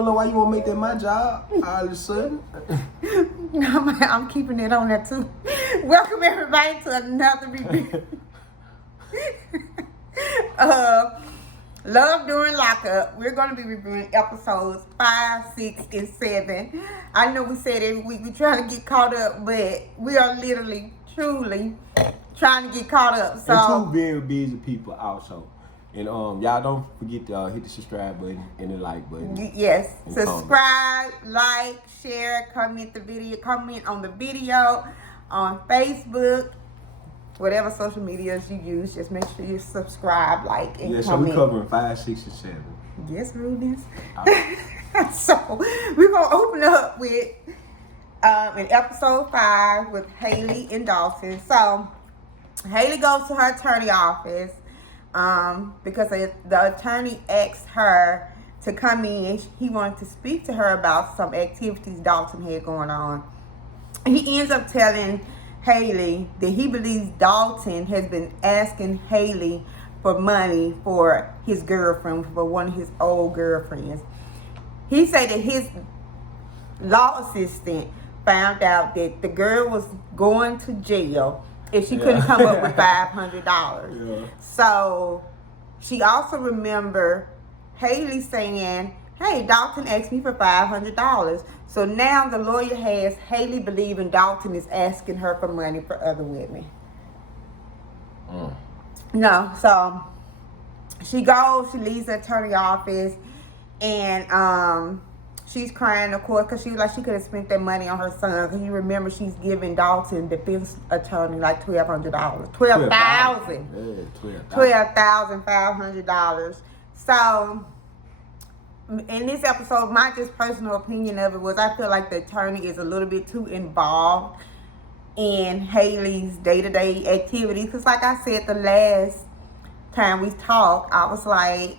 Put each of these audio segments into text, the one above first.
don't know why you want to make that my job all of a sudden. I'm keeping it on there too. Welcome everybody to another review. Love During Lockup. We're going to be reviewing episodes 5, 6, and 7. I know we said every week we're trying to get caught up, but we are literally, truly trying to get caught up. So, and two very busy people also. And y'all don't forget to hit the subscribe button and the like button. Yes. Subscribe, like, share, comment on the video on Facebook. Whatever social medias you use, just make sure you subscribe, like, and comment. So we're covering 5, 6, and 7. Yes, Rubens. So we're gonna open up with in episode 5 with Haley and Dalton. So Haley goes to her attorney office because the attorney asked her to come in. He wanted to speak to her about some activities Dalton had going on. He ends up telling Haley that he believes Dalton has been asking Haley for money for his girlfriend, for one of his old girlfriends. He said that his law assistant found out that the girl was going to jail if she couldn't come up with $500. Yeah. So she also remembered Haley saying, hey, Dalton asked me for $500. So now the lawyer has Haley believing Dalton is asking her for money for other women. No, so she leaves the attorney office, and she's crying, of course, because she was like she could have spent that money on her son. Because you remember she's giving Dalton, the defense attorney, like $1,200. $12,500. So in this episode, my just personal opinion of it was I feel like the attorney is a little bit too involved in Haley's day-to-day activities. Because like I said the last time we talked, I was like,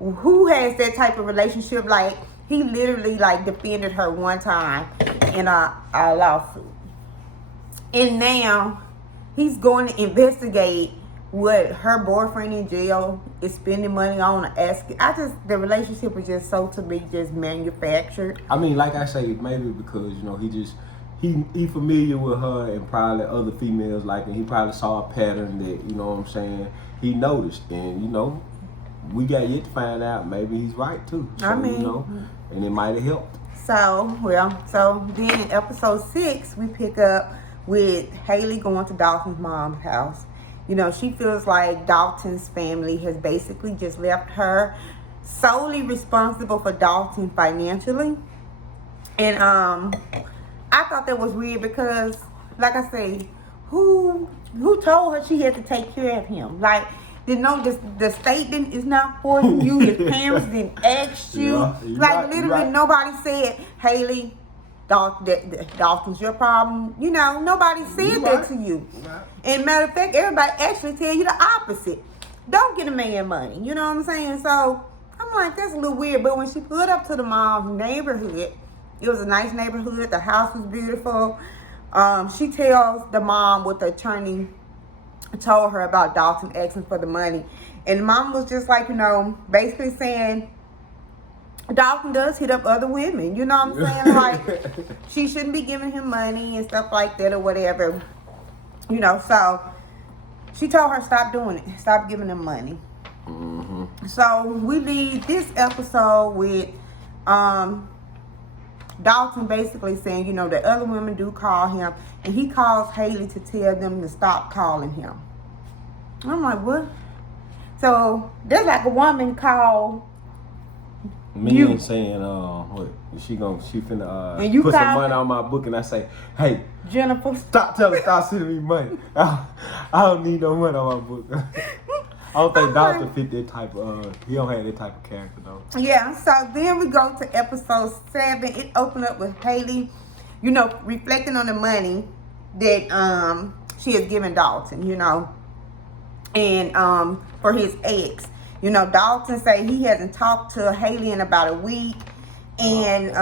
who has that type of relationship? Like, he literally like defended her one time in a lawsuit. And now he's going to investigate what her boyfriend in jail is spending money on. The relationship is just so, to me, just manufactured. I mean, like I say, maybe because, you know, he familiar with her and probably other females like, and he probably saw a pattern that, you know what I'm saying, he noticed. And, you know, we got yet to find out maybe he's right too. So, you know, and it might have helped. So then in episode 6, we pick up with Haley going to Dalton's mom's house. You know, she feels like Dalton's family has basically just left her solely responsible for Dalton financially. And I thought that was weird because, like I say, who told her she had to take care of him? Like, the state is not forcing you. Your parents didn't ask you. Literally nobody said, Haley, Dalton's your problem. You know, nobody said that to you. Right. And matter of fact, everybody actually tell you the opposite. Don't get a man money. You know what I'm saying? So I'm like, that's a little weird. But when she pulled up to the mom's neighborhood, it was a nice neighborhood. The house was beautiful. She tells the mom what the attorney told her about Dalton asking for the money. And the mom was just like, you know, basically saying, Dalton does hit up other women, you know what I'm saying? Like, she shouldn't be giving him money and stuff like that or whatever. You know, so she told her stop doing it. Stop giving him money. Mm-hmm. So we leave this episode with Dalton basically saying, you know, that other women do call him. And he calls Haley to tell them to stop calling him. I'm like, what? So there's like a woman called me saying, what? She finna put some money on my book, and I say, hey, Jennifer, stop sending me money. I don't need no money on my book. I don't think Dalton fit that type of, he don't have that type of character though. Yeah, so then we go to episode 7. It opened up with Haley, you know, reflecting on the money that she has given Dalton, you know, and for his ex. You know, Dalton say he hasn't talked to Haley in about a week. And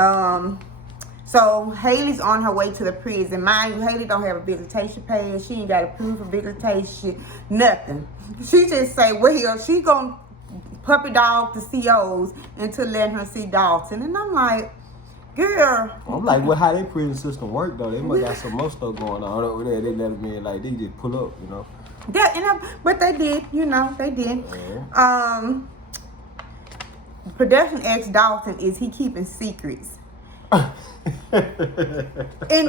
so Haley's on her way to the prison. Mind you, Haley don't have a visitation pass. She ain't got a proof of visitation, nothing. She just say, well, she gonna puppy dog to COs into letting her see Dalton. And I'm like, girl. I'm like, well, how their prison system work though? They must got some more stuff going on over there. They let them in, like they just pull up, you know. Yeah, but they did, they did. Yeah. Production ex Dalton, is he keeping secrets? And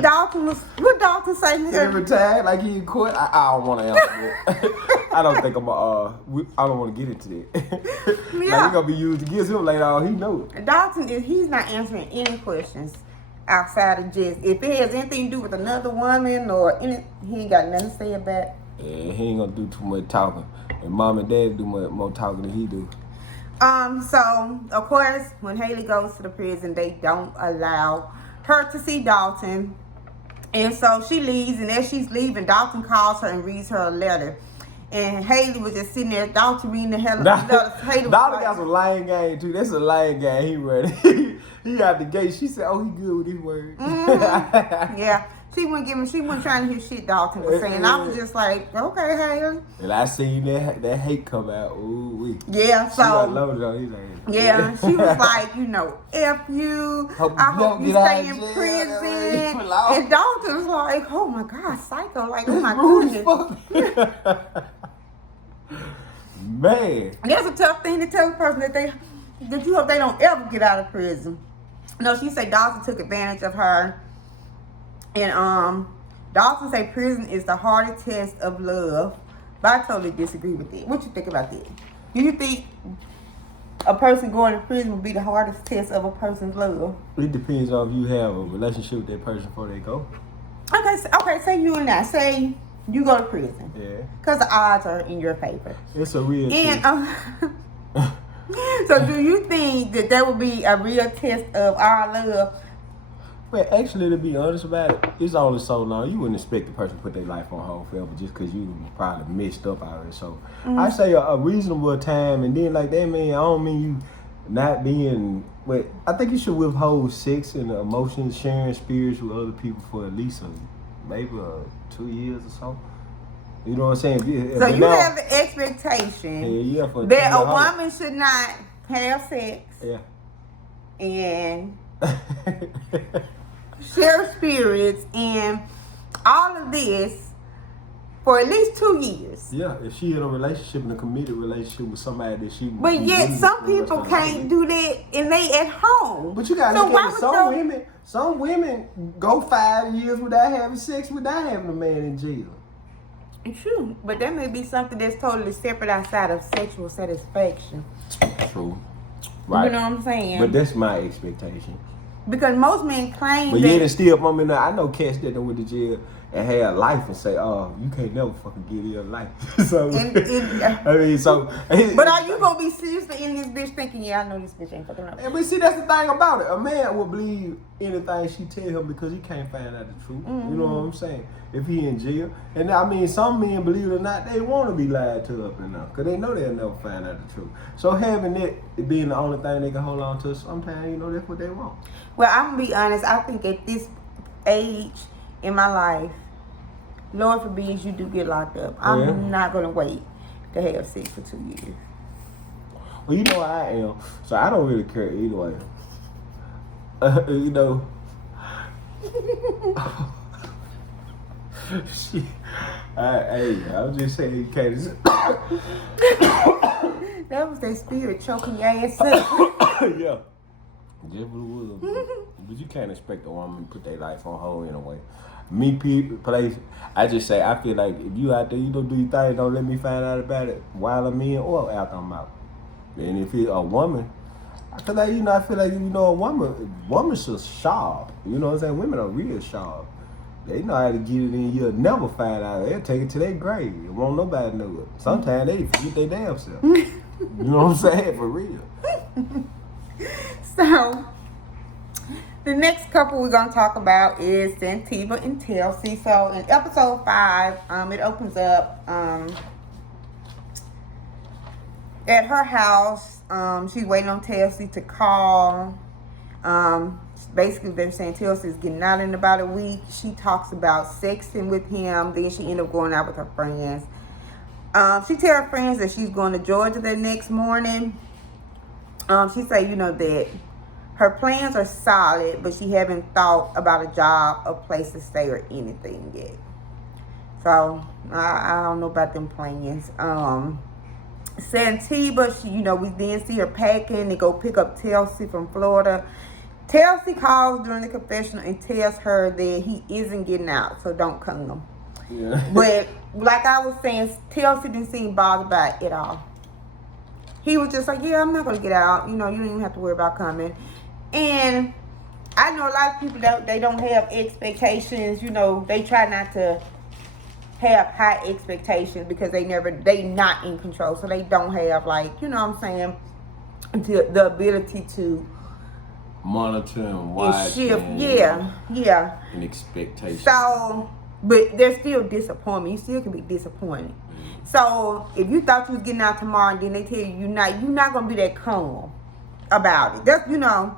Dalton what Dalton say? Every time, like he in court, I don't want to answer that. I don't think I don't want to get into that. Yeah. Like he gonna be used against him later on. He know it. Dalton he's not answering any questions outside of just if it has anything to do with another woman or any, he ain't got nothing to say about it. Yeah, he ain't gonna do too much talking. And mom and dad do more talking than he do. So of course when Haley goes to the prison, they don't allow her to see Dalton. And so she leaves, and as she's leaving, Dalton calls her and reads her a letter. And Haley was just sitting there, Dalton reading the hell of the letter. Dalton got some lying game too. That's a lying game he ready. He got the gate. She said, "Oh, he good with his words." Mm-hmm. Yeah. She wasn't trying to hear shit Dalton was saying. I was just like, okay, Haley. And I seen that hate come out. Ooh, yeah, she so. got loaded on his ass. Yeah, she was like, F you. I hope you stay in prison. And Dalton was like, oh my God, psycho. Like, oh my goodness. Man. That's a tough thing to tell a person that you hope they don't ever get out of prison. No, she said Dalton took advantage of her. And Dalton say prison is the hardest test of love. But I totally disagree with that. What you think about that? Do you think a person going to prison would be the hardest test of a person's love? It depends on if you have a relationship with that person before they go. Okay, say you and I. Say you go to prison. Yeah. Because the odds are in your favor. It's a real test. So do you think that would be a real test of our love? But actually, to be honest about it, it's only so long. You wouldn't expect the person to put their life on hold forever just because you probably messed up out of it. So I say a reasonable time, and then like that, man, I don't mean you not being. But I think you should withhold sex and emotions, sharing spirits with other people for at least maybe 2 years or so. You know what I'm saying? So you have the expectation that a woman should not have sex. Yeah. And share spirits and all of this for at least 2 years. Yeah, if she in a relationship, in a committed relationship with somebody that she. But yet some people can't do that and they at home. But you gotta look at it. Some women go 5 years without having sex, without having a man in jail. True, but that may be something that's totally separate outside of sexual satisfaction. True. Right. You know what I'm saying? But that's my expectation. Because most men claim but that. But yet, still, I know cats that went to jail and had life and say, "Oh, you can't never fucking get your life." So, I mean, so. But are you gonna be seriously in this bitch thinking, "Yeah, I know this bitch ain't fucking up"? Yeah, but see, that's the thing about it. A man will believe anything she tell him because he can't find out the truth. Mm-hmm. You know what I'm saying? If he in jail, and I mean, some men, believe it or not, they want to be lied to up and down because they know they'll never find out the truth. So having that being the only thing they can hold on to, sometimes that's what they want. Well, I'm gonna be honest. I think at this age in my life, Lord forbid you do get locked up. I'm not gonna wait to have sex for 2 years. Well, you know I am, so I don't really care either way. You know. Shit. Hey, I was just saying you can't. That was that spirit choking your ass up. Yeah. Just what it was. But you can't expect a woman to put their life on hold in a way. Me, people, place. I just say I feel like if you out there, you don't do your thing. Don't let me find out about it while I'm in or after I'm out. And if it's a woman, I feel like I feel like a woman's just sharp. You know what I'm saying? Women are real sharp. They know how to get it in. You'll never find out. They'll take it to their grave. It won't nobody know it. Sometimes they forget their damn self. You know what I'm saying? For real. So, the next couple we're going to talk about is Santiba and Kelsey. So, in episode 5, it opens up at her house. She's waiting on Kelsey to call. Basically, they're saying Kelsey's getting out in about a week. She talks about sexting with him. Then she ended up going out with her friends. She tells her friends that she's going to Georgia the next morning. She said, you know, that her plans are solid, but she haven't thought about a job, a place to stay, or anything yet. So I don't know about them plans. Santiba, she, you know, we then see her packing to go pick up Kelsey from Florida. Kelsey calls during the confessional and tells her that he isn't getting out, so don't come. Yeah. But like I was saying, Kelsey didn't seem bothered by it at all. He was just like, yeah, I'm not gonna get out. You know, you don't even have to worry about coming. And I know a lot of people that they don't have expectations. You know, they try not to have high expectations because they not in control, so they don't have, like, you know what I'm saying, the ability to monitor and watch shift. And expectations. So, but there's still disappointment. You still can be disappointed. So if you thought you was getting out tomorrow and then they tell you you're not gonna be that calm about it. That's, you know.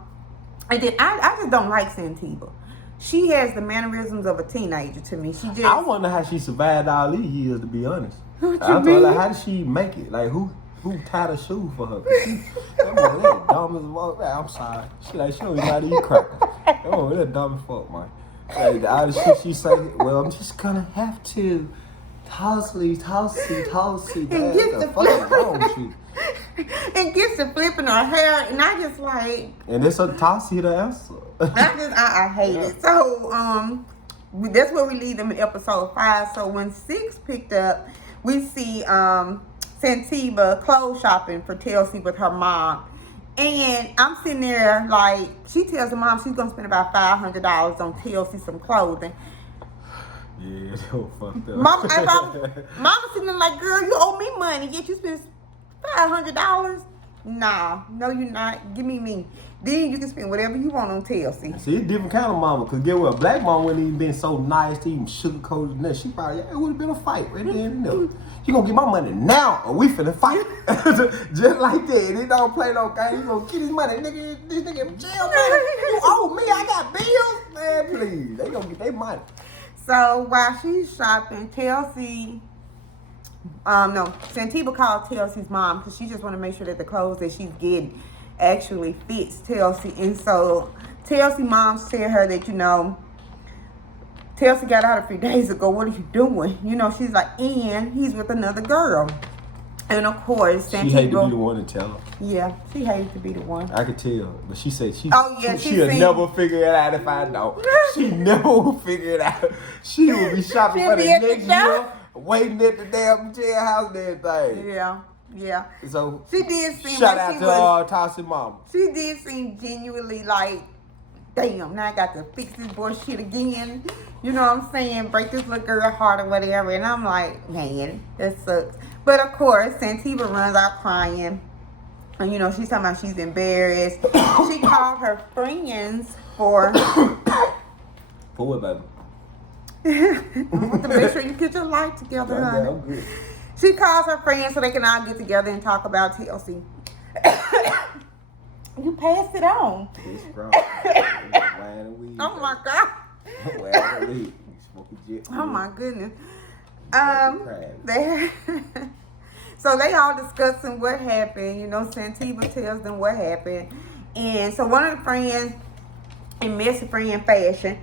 And then I just don't like Santiba. She has the mannerisms of a teenager to me. She just. I wonder how she survived all these years, to be honest. What I you mean? like, how did she make it? Like, who tied a shoe for her? That boy, that dumb as fuck. Man, I'm sorry. She like, she don't even know how to eat crackers. That boy, that dumb as fuck, man. Like, all the shit she say, well, I'm just gonna have to tossy. And get the flip. And gets to flipping her hair, and I just like. And it's a tossy the answer. I hate it. So that's where we leave them in episode 5. So when 6 picked up, we see Santiba clothes shopping for Kelsey with her mom. And I'm sitting there like, she tells her mom she's gonna spend about $500 on Kelsey some clothing. Yeah, that was fucked up. Mama sitting there like, girl, you owe me money, yet you spend $500. Nah, no, you're not. Give me. Then you can spend whatever you want on Kelsey. See, it's a different kind of mama. Because get what, a black mama wouldn't even been so nice to even sugarcoat and that. She probably, it would have been a fight right there and there. You gonna get my money now or we finna fight. Just like that. It don't play no game. You gonna get his money, nigga. This nigga in jail, man. You owe me. I got bills. Man, please. They gonna get their money. So while she's shopping, Santiba called Kelsey's mom because she just want to make sure that the clothes that she's getting actually fits Kelsey. And so Kelsey's mom tell her that, you know, Kelsey got out a few days ago. What are you doing? You know, she's like, and he's with another girl. And of course, Santiba. She hated to be the one to tell her. Yeah, she hated to be the one. I could tell, but she said she'll never figure it out if I don't. She never will figure it out. She will be shopping for the next year, waiting at the damn jailhouse and everything. Yeah. So she did seem shout like out to Tassie mama. She did seem genuinely like, damn, now I got to fix this bullshit again. You know what I'm saying? Break this little girl heart or whatever. And I'm like, man, that sucks. But of course, Santiba runs out crying. And you know, she's talking about she's embarrassed. She called her friends for what, baby? I want to make sure you get your life together, honey. Yeah, I'm good. She calls her friends so they can all get together and talk about Kelsey. You passed it on. It's strong. Oh my God. Oh my goodness. So they all discussing what happened. You know, Santiba tells them what happened. And so one of the friends, in messy friend fashion,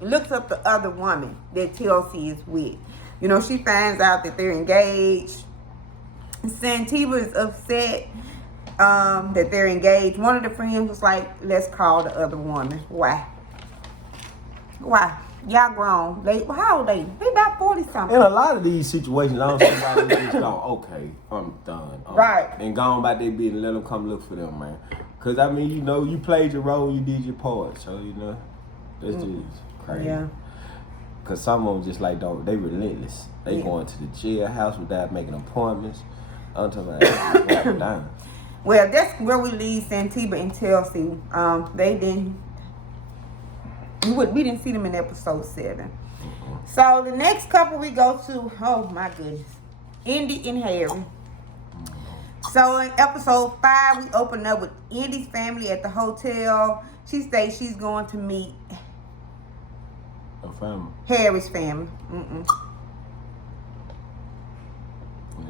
looks up the other woman that Kelsey is with. You know, she finds out that they're engaged. Santiba is upset that they're engaged. One of the friends was like, let's call the other woman. Why? Y'all grown. How old they? They about 40-something. In a lot of these situations, I don't see why they just go, okay, I'm done. Right. And gone about their business, let them come look for them, man. Because, I mean, you know, you played your role, you did your part. So, you know, that's just crazy. Yeah. Because some of them just like, they relentless. They going to the jailhouse without making appointments. I'm talking about down. Well, that's where we leave Santiba and Kelsey. We didn't see them in episode 7. So the next couple we go to, oh my goodness, Indy and Harry. So in episode 5, we open up with Indy's family at the hotel. She states she's going to meet Her family. Harry's family.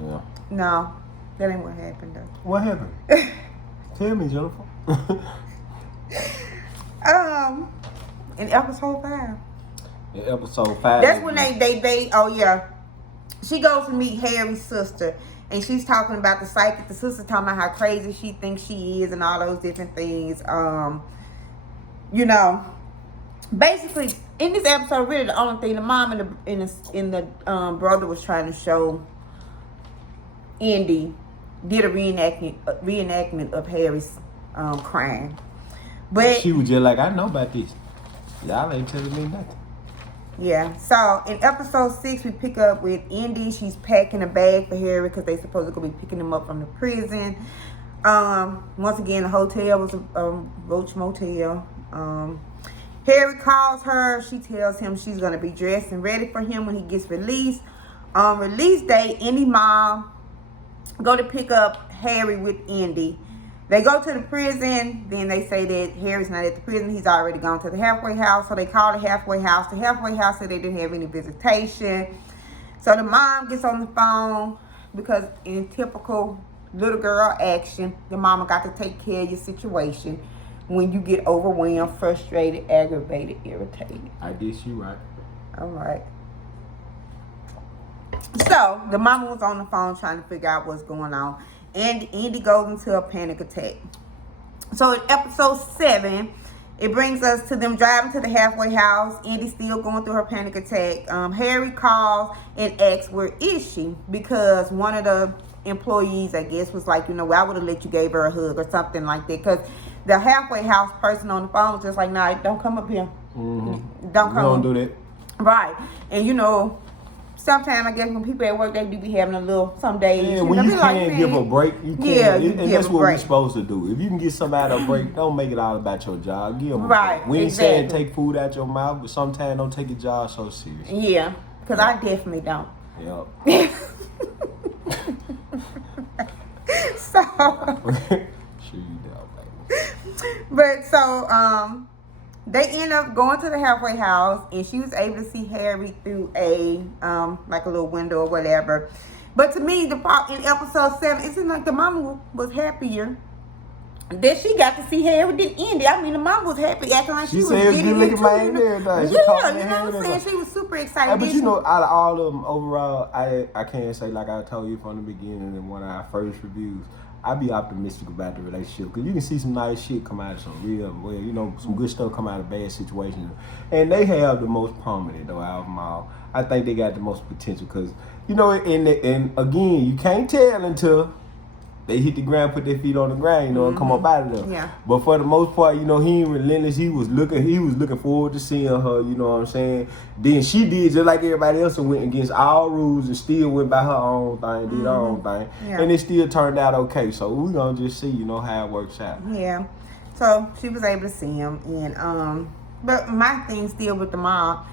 Yeah. No, that ain't what happened though. What happened? Tell me, Jennifer. In episode 5. In episode 5. That's when they oh yeah. She goes to meet Harry's sister, and she's talking about the psychic. The sister talking about how crazy she thinks she is and all those different things. You know, basically in this episode, really the only thing the mom and the brother was trying to show Indy did a reenactment of Harry's crime. But she was just like, I know about this. Y'all ain't telling me nothing. Yeah, so in episode 6, we pick up with Indy. She's packing a bag for Harry because they supposed to be picking him up from the prison. Once again, the hotel was a Roach Motel. Harry calls her. She tells him she's going to be dressed and ready for him when he gets released. On release day, Indy mom go to pick up Harry with Indy. They go to the prison. Then they say that Harry's not at the prison. He's already gone to the halfway house. So they call the halfway house. The halfway house said they didn't have any visitation. So the mom gets on the phone because in typical little girl action, the mama got to take care of your situation when you get overwhelmed, frustrated, aggravated, irritated. I guess you right. All right. So the mama was on the phone trying to figure out what's going on. And Indy goes into a panic attack. So in episode 7, it brings us to them driving to the halfway house. Indy still going through her panic attack. Harry calls and asks, where is she? Because one of the employees, I guess, was like, you know, I would have let you give her a hug or something like that. Because the halfway house person on the phone was just like, nah, don't come up here. Mm-hmm. Don't come. Don't do that. Right. And, you know, sometimes I guess when people at work, they do be having a little, some days. Yeah, when you can't give a break, you can't. Yeah, and that's what we're supposed to do. If you can get somebody a break, don't make it all about your job. Give them a break. We ain't saying take food out your mouth, but sometimes don't take your job so serious. Yeah, because I definitely don't. Yep. So. Sure you don't, baby. But so, they end up going to the halfway house, and she was able to see Harry through a like a little window or whatever. But to me, the part in episode 7, it seemed like the mama was happier that she got to see Harry than Indy. I mean, the mama was happy, acting like she was said getting good looking man into there. Yeah, you know what I'm saying? She was super excited. But you know, out of all of them, overall, I can't say like I told you from the beginning in one of our first reviews. I be optimistic about the relationship because you can see some nice shit come out of some real, well, you know, some good stuff come out of bad situations, and they have the most prominent though out of them all. I think they got the most potential because you know, and again, you can't tell until they hit the ground, put their feet on the ground, you know, and come up out of there. Yeah. But for the most part, you know, he ain't relentless. He was looking forward to seeing her, you know what I'm saying? Then she did just like everybody else and went against all rules and still went by her own thing, did her own thing. Yeah. And it still turned out okay. So we're gonna just see, you know, how it works out. Yeah. So she was able to see him, and but my thing still with the mom,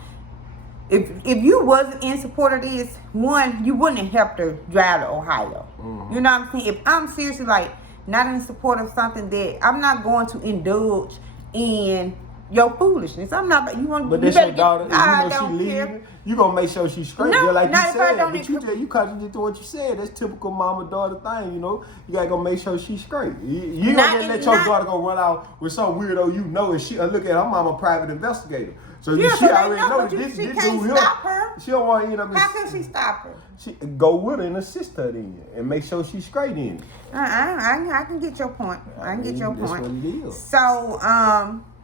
if you wasn't in support of this, one, you wouldn't have helped her drive to Ohio. Mm-hmm. You know what I'm saying? If I'm seriously like not in support of something, that I'm not going to indulge in your foolishness. I'm not. You want? But that's your daughter. If you know she leaving, you gonna make sure she's straight. No, like not you if said. I don't But you contradicted what you said. That's typical mama daughter thing. You know, you gotta go make sure she's straight. You don't let your daughter go run out with some weirdo you know, and she look at her mama private investigator. So yeah, she so already know that this she dude can't here. stop her. She don't want to end up. How can she stop her? She go with her and assist her then, and make sure she's straight in it. I can get your point. I can get your point. That's what it is. So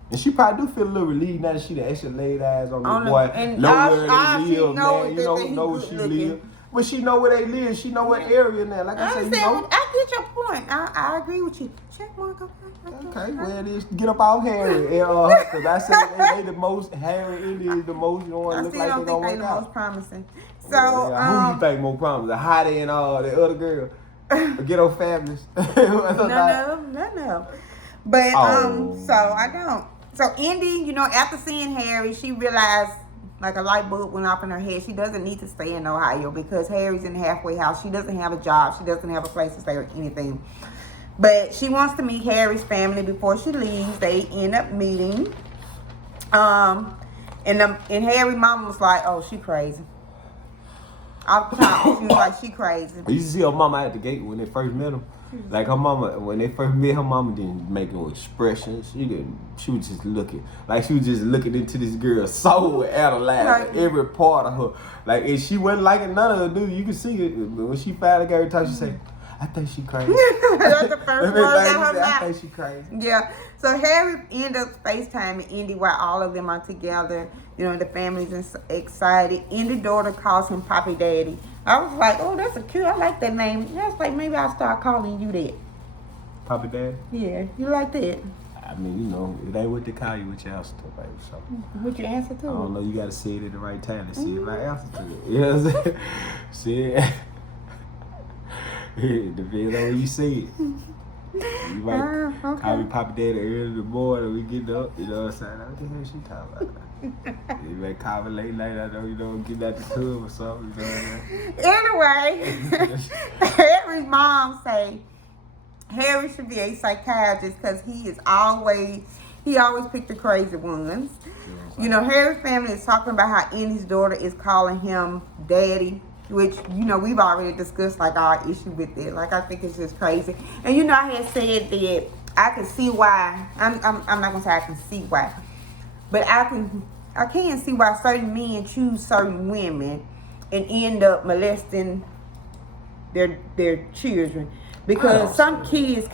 and she probably do feel a little relieved now that she done actually laid eyes on the boy. And know where they live, man. You know where she live. But she know where they live. She know what area now. Like I said, you know. I get your point. I agree with you. Check mark. Okay, well, it is. Get up off Harry. Because I said they the most, Harry Indians the most, you know what look like they gonna work out. I still don't think they the most promising. So, who you think more promising? The Hottie and the other girl? Ghetto Fabulous? No. But, so I don't. So, Indy, you know, after seeing Harry, she realized, like a light bulb went off in her head. She doesn't need to stay in Ohio because Harry's in the halfway house. She doesn't have a job. She doesn't have a place to stay or anything. But she wants to meet Harry's family before she leaves. They end up meeting. And Harry's mom was like, oh, she crazy. Off the top, she was like, she crazy. You used to see her mama at the gate when they first met him. Like her mama, when they first met, her mama didn't make no expressions. She was just looking. Like she was just looking into this girl's soul and analyzing every part of her. Like if she wasn't liking none of her dude, you can see it. But when she finally got her time, she said, I think she crazy. That's the first word out her mouth. I think she crazy. Yeah. So Harry ended up FaceTiming Indy while all of them are together. You know, the family's excited. Indy's daughter calls him Poppy Daddy. I was like, oh, that's a cute. I like that name. I was like, maybe I'll start calling you that. Poppy Daddy? Yeah, you like that? I mean, you know, it ain't what they call you with your answer to, baby. So. What your answer to? I don't know. You got to say it at the right time to see it right answer to it. You know what I'm saying? See it. It depends on when you see it. You might call me Papa Daddy early in the morning when we get up. You know what I'm saying? What the hell she talking about? You may call me late night. I know you don't get out the club or something. You know what I'm Anyway, Harry's mom say Harry should be a psychiatrist because he always picked the crazy ones. You know, Harry's family is talking about how Indy's daughter is calling him daddy, which, you know, we've already discussed, like, our issue with it. Like, I think it's just crazy. And, you know, I had said that I can see why. I'm not going to say I can see why. But I can see why certain men choose certain women and end up molesting their children. Because some parents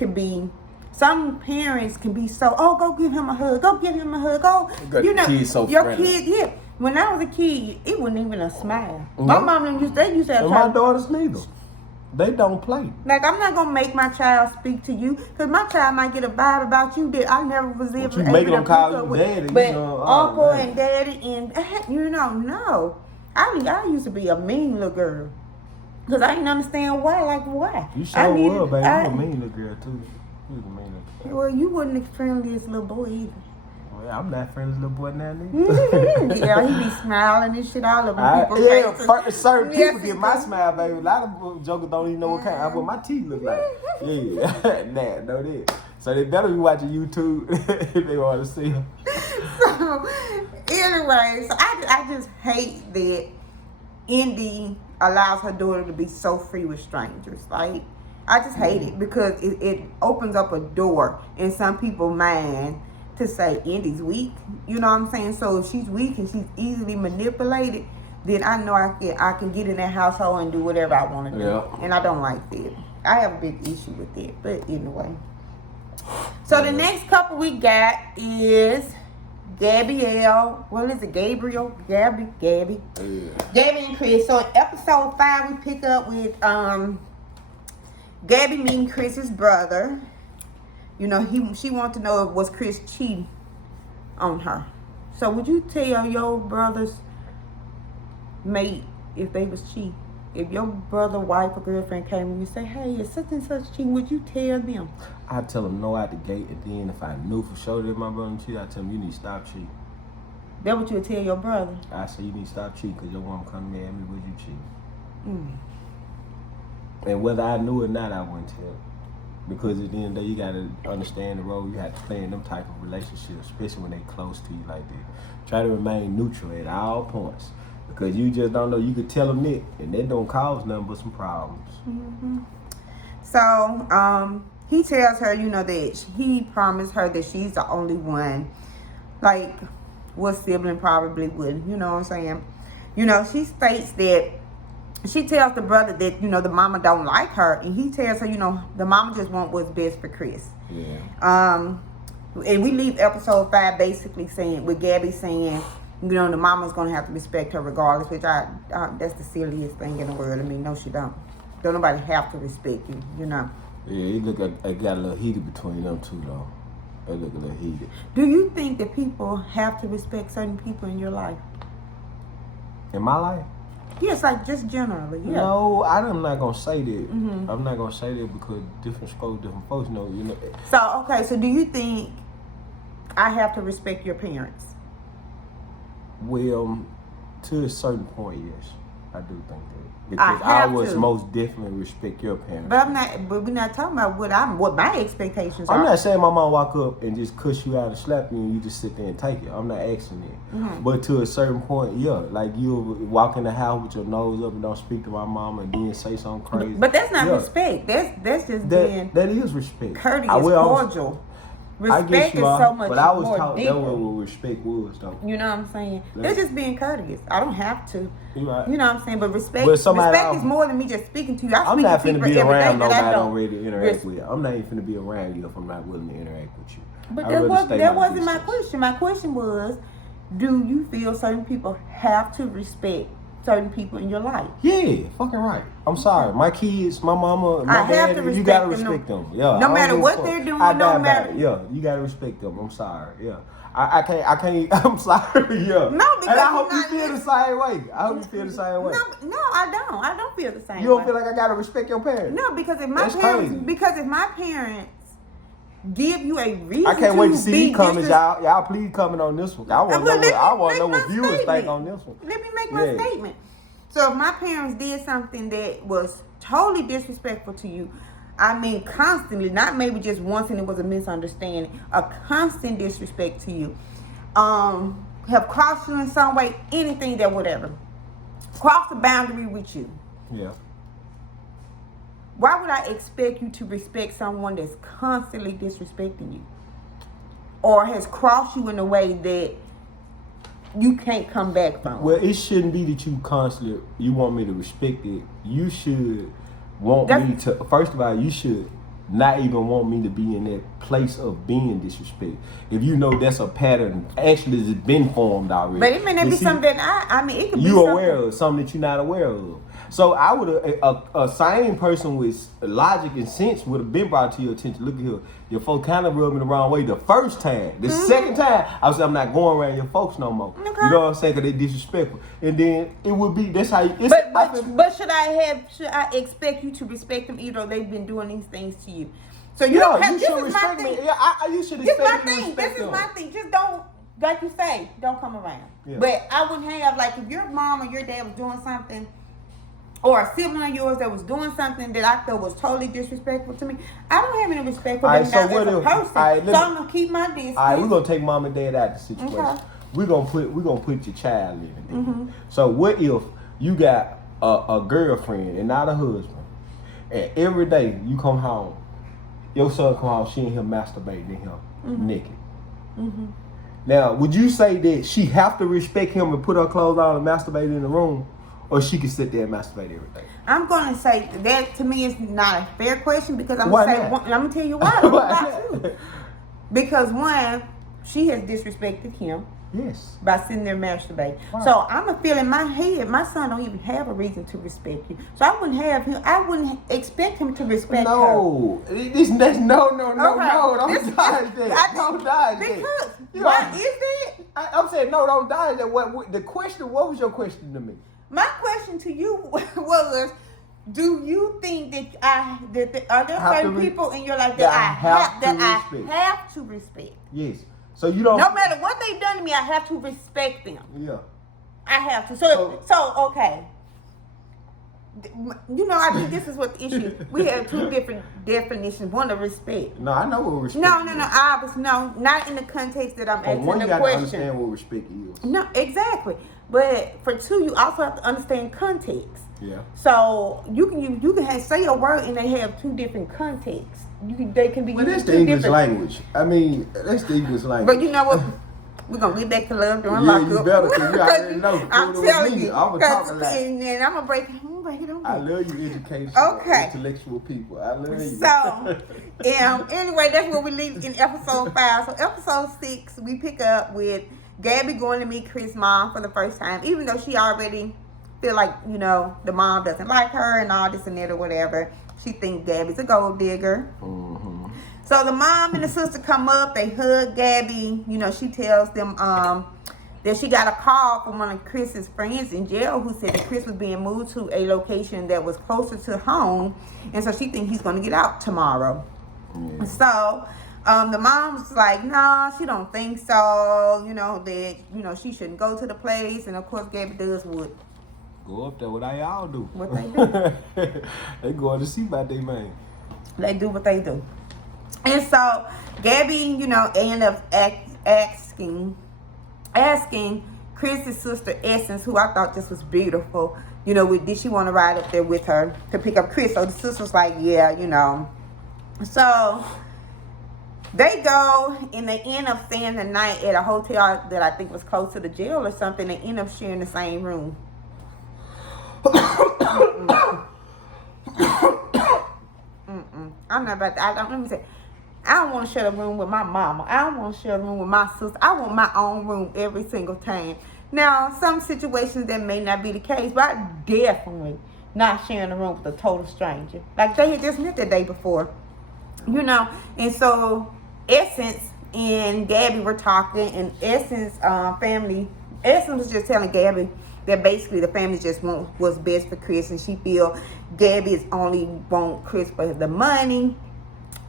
can be so, oh, go give him a hug. Go give him a hug. Go. You know, your kid, yeah. When I was a kid, it wasn't even a smile. Mm-hmm. My mom used to have my daughters neither. They don't play. Like, I'm not going to make my child speak to you because my child might get a vibe about you that I never was able to make them call you daddy. But you know, uncle and daddy and, you know, no. I used to be a mean little girl because I didn't understand why. Like, why? You sure were, baby. You a mean little girl, too. You was a mean little girl. Well, you wasn't the friendliest little boy either. I'm not friends with little boy now, nigga. Yeah, he be smiling and shit all over people's faces. Certain people get my smile, baby. A lot of jokers don't even know what my teeth look like. Yeah, nah, know that. So they better be watching YouTube if they want to see them. So, anyway, so I just hate that Indy allows her daughter to be so free with strangers. Like, I just hate it because it opens up a door in some people's mind to say Indy's weak, you know what I'm saying? So if she's weak and she's easily manipulated, then I know I can get in that household and do whatever I want to do. Yeah. And I don't like that. I have a big issue with it, but anyway. So the next couple we got is Gabrielle. What is it? Gabriel? Gabby? Gabby and Chris. So in episode 5, we pick up with Gabby meeting Chris's brother. You know, she wanted to know was Chris cheating on her. So would you tell your brother's mate if they was cheating? If your brother, wife, or girlfriend came and you say, hey, is such and such cheating, would you tell them? I'd tell them no out the gate, and then if I knew for sure that my brother cheated, I'd tell him you need to stop cheating. That what you would tell your brother? I say you need to stop cheating because your woman come to me, would you cheat? And whether I knew or not, I wouldn't tell. Because at the end of the day, you got to understand the role you have to play in them type of relationships, especially when they close to you like that. Try to remain neutral at all points. Because you just don't know. You could tell them that, and that don't cause nothing but some problems. Mm-hmm. So, he tells her, you know, that he promised her that she's the only one. Like, what sibling probably wouldn't, you know what I'm saying? You know, she states that she tells the brother that, you know, the mama don't like her. And he tells her, you know, the mama just want what's best for Chris. Yeah. And we leave episode 5 basically saying, with Gabby saying, you know, the mama's going to have to respect her regardless, which that's the silliest thing in the world. I mean, no, she don't. Don't nobody have to respect you, you know. Yeah, it look like it got a little heated between them two, though. It look a little heated. Do you think that people have to respect certain people in your life? In my life? Yes, like just generally. Yeah. No, I'm not gonna say that. Mm-hmm. I'm not gonna say that because different scopes, different folks know. You know. So okay, so do you think I have to respect your parents? Well, to a certain point, yes. I do think that. Because I would most definitely respect your parents. But we're not talking about what my expectations are. I'm not saying my mom walk up and just cuss you out and slap you and you just sit there and take it. I'm not asking that. Mm-hmm. But to a certain point, yeah, like you'll walk in the house with your nose up and don't speak to my mama and then say something crazy. But that's not respect. That's just being that is respect. Courteous, cordial. Respect is so much but I was more taught deeper. that what respect was, though. You know what I'm saying? They're just being courteous. I don't have to. Right. You know what I'm saying? But respect is more than me just speaking to you. I'm not finna be around nobody I don't really really interact with. I'm not even finna be around you if I'm not willing to interact with you. But that wasn't my question. My question was, do you feel certain people have to respect certain people in your life? Yeah, fucking right. I'm sorry. My kids, my mama, my dad, you gotta respect them. Yeah. No matter what they're doing, no matter. Yeah, you gotta respect them. I'm sorry. Yeah. I can't, I'm sorry. Yeah. No, because and I hope you feel the same way. I hope you feel the same way. No, I don't. I don't feel the same way. You don't feel like I gotta respect your parents? No, because if my parents give you a reason I can't wait to see these comments, y'all. Y'all please comment on this one. I want to know what viewers think on this one. Let me make my statement. So if my parents did something that was totally disrespectful to you, I mean constantly, not maybe just once and it was a misunderstanding, a constant disrespect to you, have crossed you in some way, anything that whatever, cross the boundary with you. Yeah. Why would I expect you to respect someone that's constantly disrespecting you? Or has crossed you in a way that you can't come back from? Well, it shouldn't be that you want me to respect it. You should want me to, first of all, you should not even want me to be in that place of being disrespect. If you know that's a pattern, actually it's been formed already. But it may not be something it could be you aware of, something that you're not aware of. So I would a sane person with logic and sense would have been brought to your attention. Look at here, your folks kind of rubbed me the wrong way the first time. The second time, I was I'm not going around your folks no more. Okay. You know what I'm saying? Because they disrespectful. And then it would be that's how you. But should I expect you to respect them even though they've been doing these things to you? So you don't have. You should respect me. Yeah, you should expect me to respect them. This is my thing. Just don't, like you say, don't come around. Yeah. But I wouldn't have, like, if your mom or your dad was doing something, or a sibling of yours that was doing something that I thought was totally disrespectful to me, I don't have any respect for them as a person. So I'm gonna keep my distance. All right, we're gonna take mom and dad out of the situation. Okay. We're gonna put your child in it. Mm-hmm. So what if you got a girlfriend and not a husband, and every day you come home, your son come home, she and him masturbating in him naked. Mm-hmm. Now, would you say that she have to respect him and put her clothes on and masturbate in the room? Or she can sit there and masturbate every day? I'm going to say that to me is not a fair question because I'm going to say, I'm going to tell you why. Because one, she has disrespected him. Yes. By sitting there masturbating. Wow. So I'm going to feel in my head, my son don't even have a reason to respect you. So I wouldn't expect him to respect her. No. Don't dodge that. Don't dodge that. Because, why is that? I'm saying, no, don't dodge that. What was your question to me? My question to you was, do you think that are there certain people in your life that I have to respect? Yes. So you don't. No matter what they've done to me, I have to respect them. Yeah. I have to. So okay. You know, I think this is what the issue. We have two different definitions. One of respect. No, I know what respect is. No, not in the context that I'm asking one, the you question. To understand what respect is. No, exactly. But for two, you also have to understand context. Yeah. So you can say a word and they have two different contexts. They can be. Well, that's the English language. I mean, that's the English language. But you know what? We're going to get back to love during lockup. You better, because you already know. I'm telling you. I'm going to talk a lot. And then I'm going to break it on. I love you educational, intellectual people. I love you. So, anyway, that's where we leave in episode 5. So, episode 6, we pick up with Gabby going to meet Chris' mom for the first time, even though she already feel like, you know, the mom doesn't like her and all this and that or whatever. She thinks Gabby's a gold digger. Mm-hmm. So the mom and the sister come up, they hug Gabby. You know, she tells them that she got a call from one of Chris's friends in jail who said that Chris was being moved to a location that was closer to home. And so she thinks he's going to get out tomorrow. Mm. So the mom's like, nah, she don't think so. You know, that, you know, she shouldn't go to the place. And of course, Gabby does what Go up there, what they all do. What they do. They going to see about their man. They do what they do. And so Gabby, you know, ended up asking Chris's sister Essence, who I thought just was beautiful, you know, did she want to ride up there with her to pick up Chris? So the sister was like, yeah, you know. So they go and they end up staying the night at a hotel that I think was close to the jail or something. They end up sharing the same room. I'm not about to, let me say, I don't want to share a room with my mama. I don't want to share a room with my sister. I want my own room every single time. Now, some situations that may not be the case, but I definitely not sharing a room with a total stranger. Like they had just met the day before, you know. And so Essence and Gabby were talking, and Essence was just telling Gabby that basically the family just want what's best for Chris, and she feel Gabby is only want Chris for the money.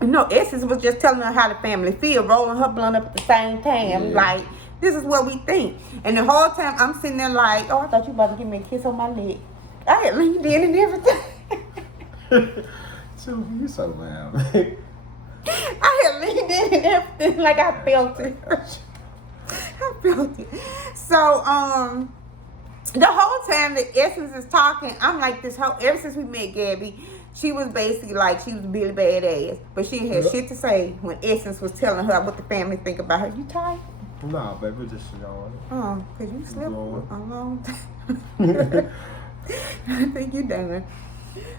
You know, Essence was just telling her how the family feel, rolling her blunt up at the same time, like, this is what we think. And the whole time I'm sitting there like, oh, I thought you about to give me a kiss on my neck. I had leaned in and everything. So you so loud. I had leaned in and everything, like I felt it. I felt it. So, the whole time that Essence is talking, I'm like ever since we met Gabby, she was basically like, she was really badass. But she had shit to say when Essence was telling her what the family think about her. You tired? Nah, baby, just yawn. Oh, because you slept a long time. I think you done.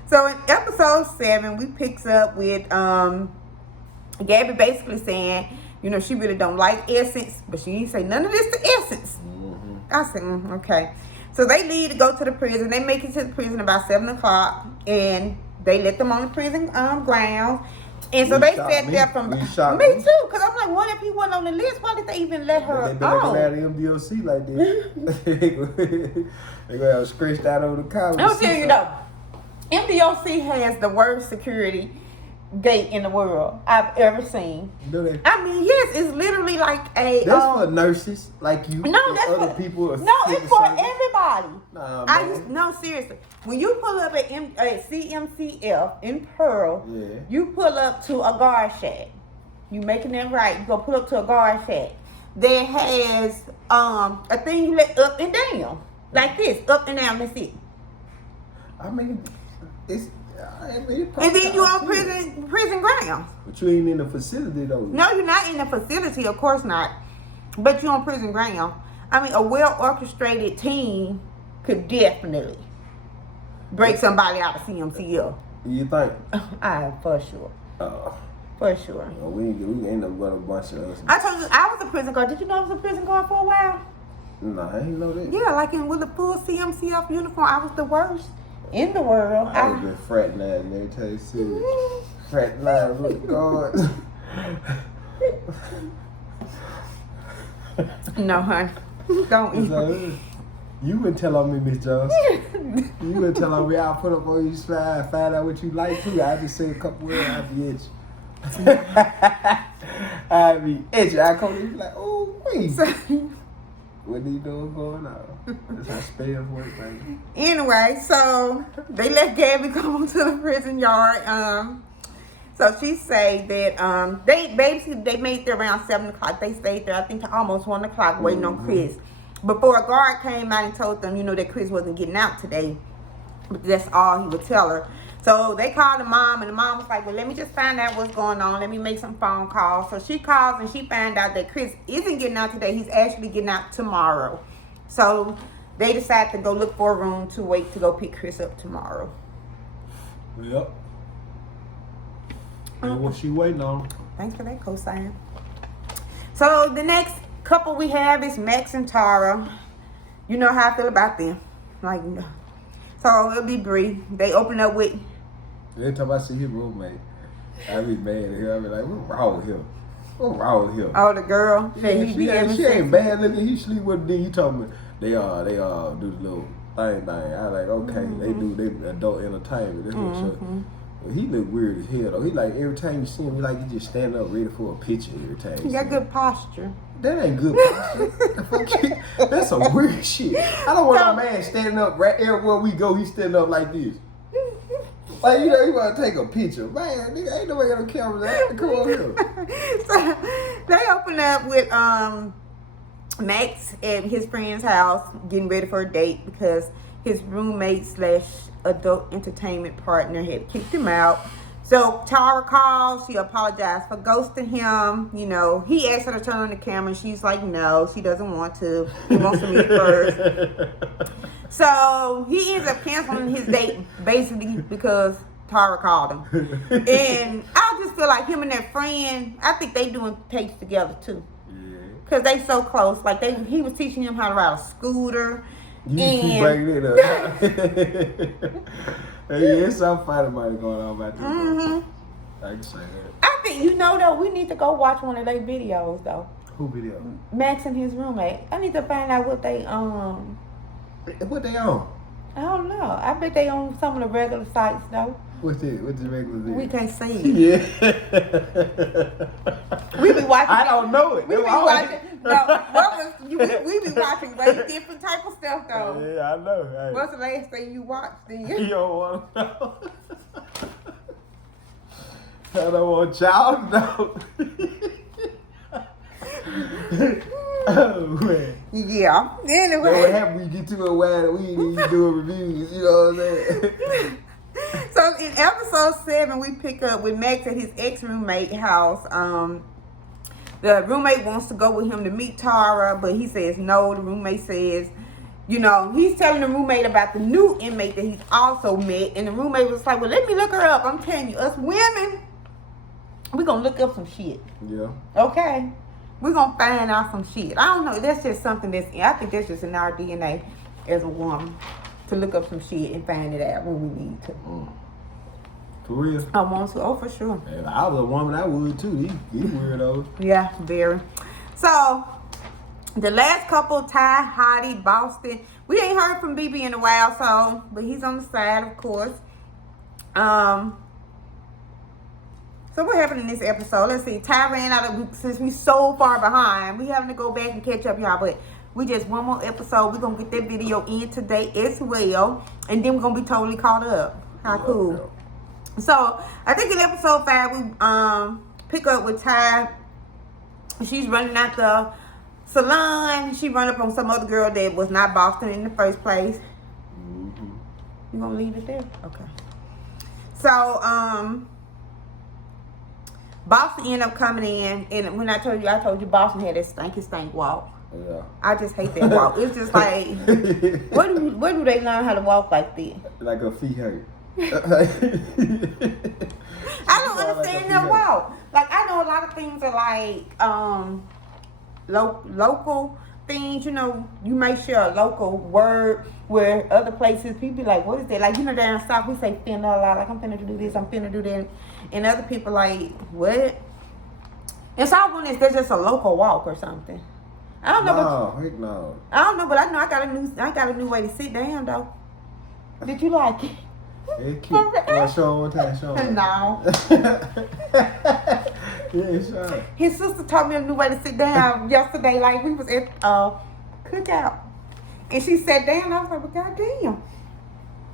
So in episode 7, we picks up with Gabby basically saying, you know, she really don't like Essence, but she didn't say none of this to Essence. Mm-hmm. I said, okay. So they leave to go to the prison. They make it to the prison about 7 o'clock, and they let them on the prison grounds. And so they sat there from me too, because I'm like, what if he wasn't on the list? Why did they even let her on? They gonna have the MDOC like this. They gonna have scratched out over the car. I'm gonna tell you though, MDOC has the worst security gate in the world I've ever seen. Do they? I mean, yes, it's literally like a. That's for nurses like you. No, that's other for people. No, it's for everybody. Nah, no, seriously. When you pull up at CMCF in Pearl, you pull up to a guard shack. You making that right? You go pull up to a guard shack that has a thing you let up and down like this, up and down. That's it. I mean, it's. And then you on prison grounds. But you ain't in the facility though. No, you're not in the facility, of course not. But you're on prison ground. I mean, a well orchestrated team could definitely break somebody out of CMCL. You think? For sure. For sure. Well, we ain't up with a bunch of us. I told you I was a prison guard. Did you know I was a prison guard for a while? Nah, I ain't know that. Yeah, like with a full CMCF uniform, I was the worst in the world. I was been fraternizing every time you see it. Fraternizing with the guards. No, honey. Don't eat. You been telling me, Miss Johnson. You been telling me I'll put up on your slide, find out what you like too. I just say a couple words, I'll be itching. I be itching. I come in like, oh, wait. What are you doing going on? That's how spells work, baby. Anyway, so they let Gabby come to the prison yard. So she say that they made there around 7 o'clock. They stayed there, I think, to almost 1 o'clock waiting on Chris. Before a guard came out and told them, you know, that Chris wasn't getting out today. But that's all he would tell her. So they called the mom, and the mom was like, well, let me just find out what's going on. Let me make some phone calls. So she calls, and she found out that Chris isn't getting out today. He's actually getting out tomorrow. So they decided to go look for a room to wait to go pick Chris up tomorrow. Yep. And what she waiting on? Thanks for that cosign. So the next couple we have is Max and Tara. You know how I feel about them. Like, so it'll be Bree. They open up with. Every time I see his roommate, I be mad at her. I be like, what's wrong with him? What's wrong with him? Oh, the girl. Yeah, she ain't bad looking. He sleep with them. He told me they do the little thing. I like, okay, they do they adult entertainment. This little shit. He look weird as hell though. He like every time you see him, he like he just stand up ready for a picture every time. He got good posture. That ain't good. That's some weird shit. I don't want a man standing up right everywhere we go. He's standing up like this. Like, you know, you want to take a picture. Man, nigga, ain't nobody got no cameras out. Come on here. So they open up with Max at his friend's house getting ready for a date because his roommate / adult entertainment partner had kicked him out. So Tara calls, she apologized for ghosting him. You know, he asked her to turn on the camera and she's like, no, she doesn't want to. He wants to meet first. So he ends up canceling his date basically because Tara called him. And I just feel like him and that friend, I think they doing takes together too. Yeah. Cause they so close. Like he was teaching him how to ride a scooter. You keep bringing it up. Hey, yeah, it's some fight about going on about this. Mm-hmm. I can say that. I think, you know, though, we need to go watch one of their videos, though. Who video? Max and his roommate. I need to find out what they What they on? I don't know. I bet they on some of the regular sites, though. What's the regular video? We can't see it. Yeah. We be watching. I don't know it. We be watching. We be watching way different type of stuff, though. Yeah, I know. Hey. What's the last thing you watched, then? You don't want to know. I don't want y'all to know. Oh, man. Yeah. Anyway. What happens when you get too much wine and we doing reviews, you know what I'm saying? So in episode 7, we pick up with Max at his ex-roommate house. The roommate wants to go with him to meet Tara, but he says no. The roommate says, you know, he's telling the roommate about the new inmate that he's also met. And the roommate was like, well, let me look her up. I'm telling you, us women, we're going to look up some shit. Yeah. Okay? We're going to find out some shit. I don't know. That's just something I think that's just in our DNA as a woman. To look up some shit and find it out when we need to. For real? I want to. Oh, for sure. If I was a woman, I would too. These weirdos. Yeah, very. So, the last couple, Ty, Hottie, Boston. We ain't heard from BB in a while, so, but he's on the side, of course. So what happened in this episode? Let's see. Ty ran out of, since we so far behind, we having to go back and catch up, y'all, but we just one more episode. We're going to get that video in today as well. And then we're going to be totally caught up. How cool. So, I think in episode 5, we pick up with Ty. She's running out the salon. She run up on some other girl that was not Boston in the first place. Mm-hmm. You going to leave it there? Okay. So, Boston ended up coming in. And when I told you Boston had that stank walk. Yeah. I just hate that walk. It's just like, where do they learn how to walk like that? Like her feet hurt. I don't understand their walk. Like, I know a lot of things are like local things. You know, you make sure a local word where other places people be like, what is that? Like, you know, down south we say finna a lot. Like, I'm finna do this, I'm finna do that. And other people like, what? And so I wonder if that's just a local walk or something. I don't know. No. I don't know, but I know I got a new way to sit down though. Did you like it? It's cute. Show one time. Show one. No. Yeah, sure. His sister taught me a new way to sit down yesterday. Like we was at cookout, and she sat down. I was like, well, goddamn.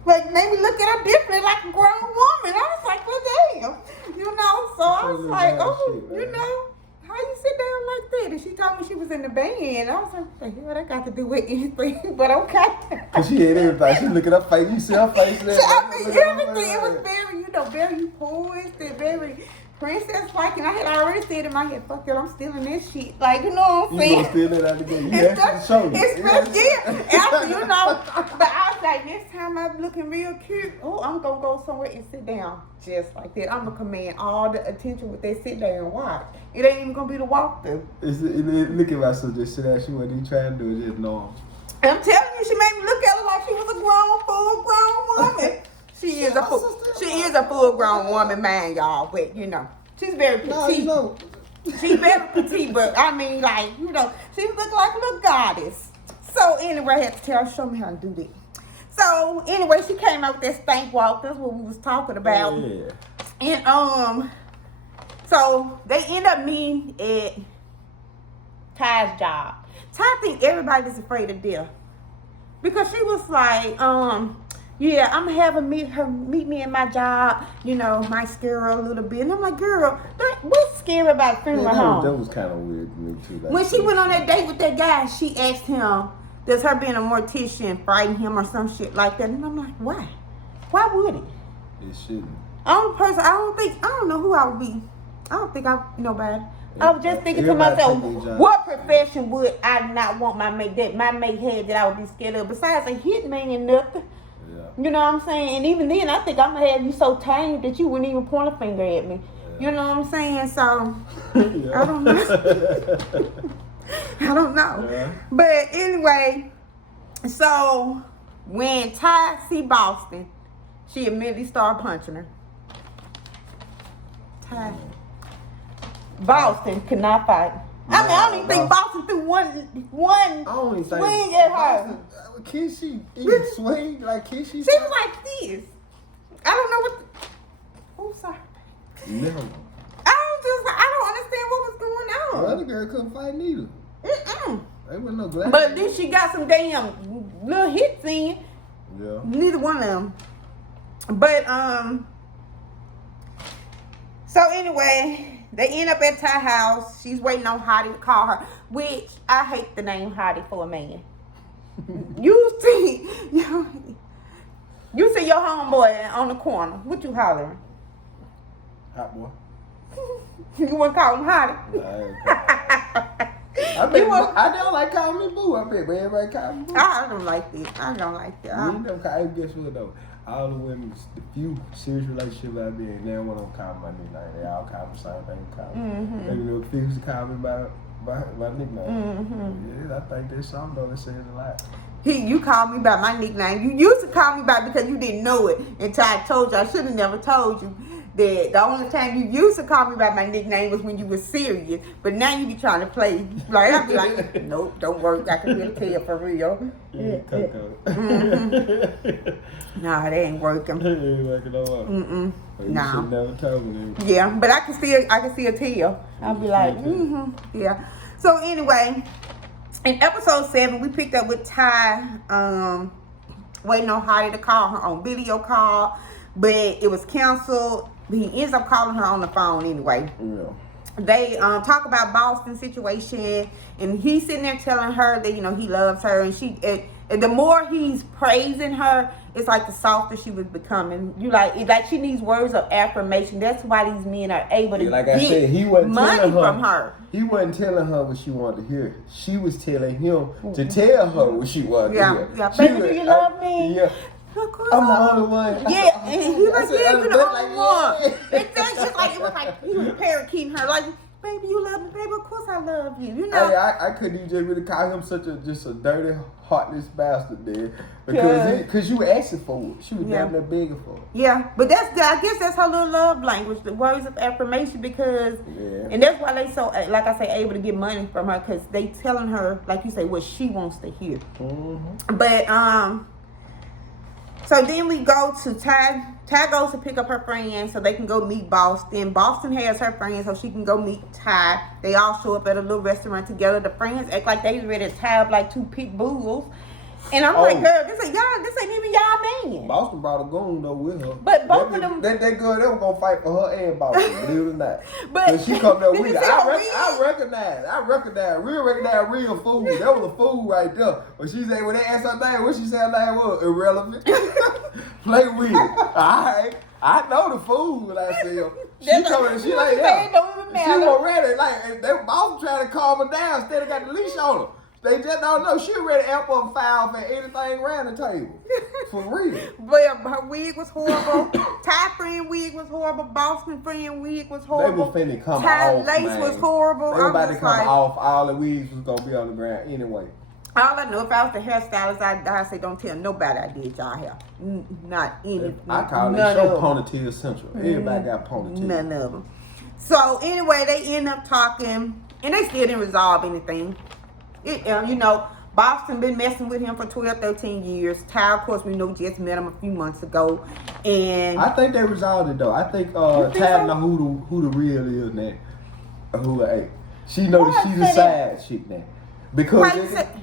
Like made me look at her differently, like a grown woman. I was like, well, damn. You know. So I was like, oh, you know. How you sit down like that? And she told me she was in the band. I was like, what the hell that got to do with anything? But okay. Cause she had everything. She look at her face. You see her face. I mean, everything. It was very, very poised and very princess-like. And I had already said in my head, fuck it, I'm stealing this shit. Like, you know what I'm saying? You gonna steal it out the game. You have to show me. After, you know. But I was like, next time I'm looking real cute, I'm going to go somewhere and sit down just like that. I'm going to command all the attention with that sit down and watch. It ain't even going to be the walk through. Look at myself just sit down. She wasn't even trying to do it. Just normal. I'm telling you, she made me look at her like she was a full-grown woman. She is a full-grown woman, man, y'all. But, you know, she's very petite. No, you know. She's very petite, but, I mean, like, you know, she look like a little goddess. So, anyway, I had to tell her, show me how to do that. So, anyway, she came out with that stank walk. That's what we was talking about. Yeah. And, so, they end up meeting at Ty's job. Ty think everybody's afraid of death. Because she was like, yeah, I'm gonna have her meet me in my job. You know, might scare her a little bit. And I'm like, girl, what's scary about funeral home? That was kind of weird to me too. Like, when she went on that date with that guy, she asked him, does her being a mortician frighten him or some shit like that? And I'm like, why? Why would it? It shouldn't. Only person, I don't know who I would be. I don't think I would be nobody. I was just thinking to myself, what profession would I not want my mate had that I would be scared of? Besides a hitman and nothing. Yeah. You know what I'm saying? And even then, I think I'm going to have you so tamed that you wouldn't even point a finger at me. Yeah. You know what I'm saying? So, I don't know. I don't know. Yeah. But anyway, so when Ty see Boston, she immediately started punching her. Ty. Boston could not fight. I don't even think Boston threw one swing at her. Can she even swing? Like, can she? She was like this. I don't know what. Oh, sorry. No. I don't understand what was going on. The other girl couldn't fight neither. There was no glass. But then she got some damn little hits in. Yeah. Neither one of them. But so anyway. They end up at Ty's house. She's waiting on Hottie to call her, which I hate the name Hottie for a man. You see your homeboy on the corner. What you hollering? Hot boy. You want to call him Hottie? I don't like calling me boo. I bet everybody call me boo. I don't like this. I don't like that. You never call. Guess what though? All the women, the few serious relationships I've been in, they don't want to call my nickname. They all call me the same thing. They refuse to call me by my nickname. Yeah, I think there's something though that says a lot. You called me by my nickname. You used to call me by it because you didn't know it until I told you. I should have never told you that the only time you used to call me by my nickname was when you were serious. But now you be trying to play. Like, I'll be like, nope, don't work. I can really tell for real. Yeah, Coco. Nah, they ain't working. They ain't working no more. You should never told me that. Yeah, but I can see a tell. I'll be like, yeah. So anyway, in episode 7, we picked up with Ty waiting on Hottie to call her on video call, but it was canceled. He ends up calling her on the phone anyway. Yeah. They talk about Boston's situation, and he's sitting there telling her that, you know, he loves her, and and the more he's praising her, it's like the softer she was becoming. It's like she needs words of affirmation. That's why these men are able to like I said, he wasn't money telling her, from her. He wasn't telling her what she wanted to hear. She was telling him to tell her what she wanted to hear. Yeah, baby, do you love me? Yeah. I'm the only one. Yeah, and he was like, yeah, you're the only one. It's just like, it was like he was parakeeting her, like, baby, you love me, baby. Of course I love you. You know. I couldn't even just really call him just a dirty, heartless bastard, there, because you were asking for it. She was down there begging for it. Yeah, but I guess that's her little love language, the words of affirmation, because, and that's why they so, like I say, able to get money from her, because they telling her, like you say, what she wants to hear. But so then we go to Ty. Ty goes to pick up her friend so they can go meet Boston. Boston has her friend so she can go meet Ty. They all show up at a little restaurant together. The friends act like they ready to tie up like 2 pit bulls. And I'm like, girl, this ain't even y'all man. Boston brought a goon though with her. But both of them, that girl, they were gonna fight for her and Boston, believe it or not. But she come there with her. I recognize real food. That was a fool right there. When she said, when they asked her name, what she said her name was? Irrelevant. Play with it. Alright. I know the fool I see her. She told her, she like, yeah. She was ready. Like, they Boston trying to calm her down instead of got the leash on her. They just don't know. She ready to amp up foul for anything around the table. For real. But her wig was horrible. Ty friend wig was horrible. Boston friend wig was horrible. They was finna come Ty off, lace was horrible. Everybody come off. All the wigs was gonna be on the ground anyway. All I know, if I was the hairstylist, I'd say don't tell nobody I did y'all hair. Not any. I call it show ponytail central. Everybody got ponytail. None of them. So anyway, they end up talking, and they still didn't resolve anything. You know, Boston been messing with him for 12, 13 years. Ty, of course, we know just met him a few months ago. And I think they resolved it, though. I think Ty know who the real is now. Who She know that she's a side chick now. Because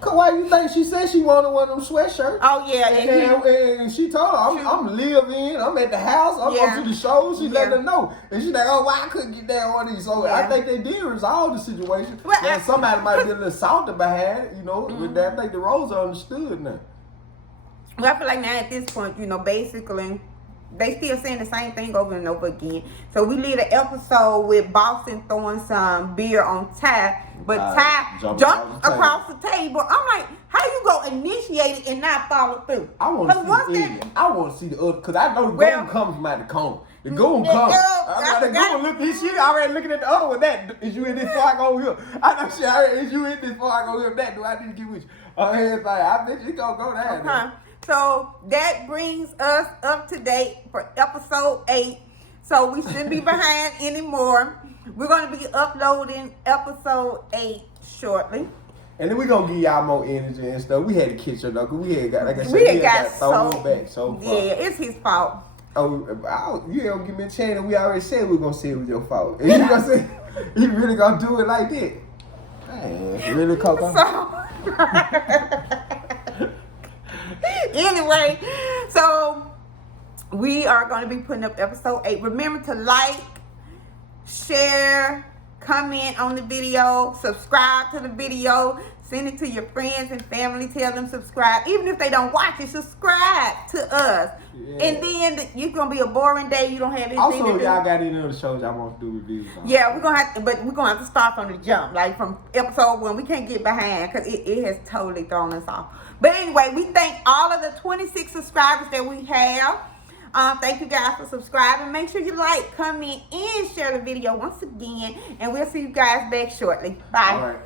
why you think she said she wanted one of them sweatshirts? Oh yeah, and she told her I'm live-in, I'm at the house, I'm going to the show. She let her know, and she like, oh, why I couldn't get down on these? So I think they did resolve the situation. Well, and somebody might be a little salty behind it, you know. With that, I think the roles are understood now. Well, I feel like now at this point, you know, basically, they still saying the same thing over and over again. So we lead an episode with Boston throwing some beer on Ty, but Ty jumped across the table. I'm like, how you go initiate it and not follow through? I want to see the I want to see the other, because I know the goon comes from out the corner. The goon comes. The goon look, she already looking at the other one. That, is you in this before I go here? I know she already, is you in this before I go here? That, do I need to get with you? I bet you gonna go down there. So that brings us up to date for episode 8. So we shouldn't be behind anymore. We're going to be uploading episode 8 shortly. And then we're going to give y'all more energy and stuff. We had to catch up though, because we had got, like I said, we had got thrown back so far. Yeah, it's his fault. Oh, you don't give me a chance, and we already said we were going to say it was your fault. And you going to say, you really going to do it like that? Man, really, Coco? Anyway, so we are going to be putting up episode 8. Remember to like, share, comment on the video, subscribe to the video, send it to your friends and family, tell them subscribe. Even if they don't watch it, subscribe to us. Yeah. And then it's going to be a boring day. You don't have anything also, to do. Y'all got any other shows y'all want to do reviews on? Yeah, we're going to have to, but we're going to have to start from the jump. Like from episode 1, we can't get behind because it has totally thrown us off. But anyway, we thank all of the 26 subscribers that we have. Thank you guys for subscribing. Make sure you like, comment, and share the video once again. And we'll see you guys back shortly. Bye. All right.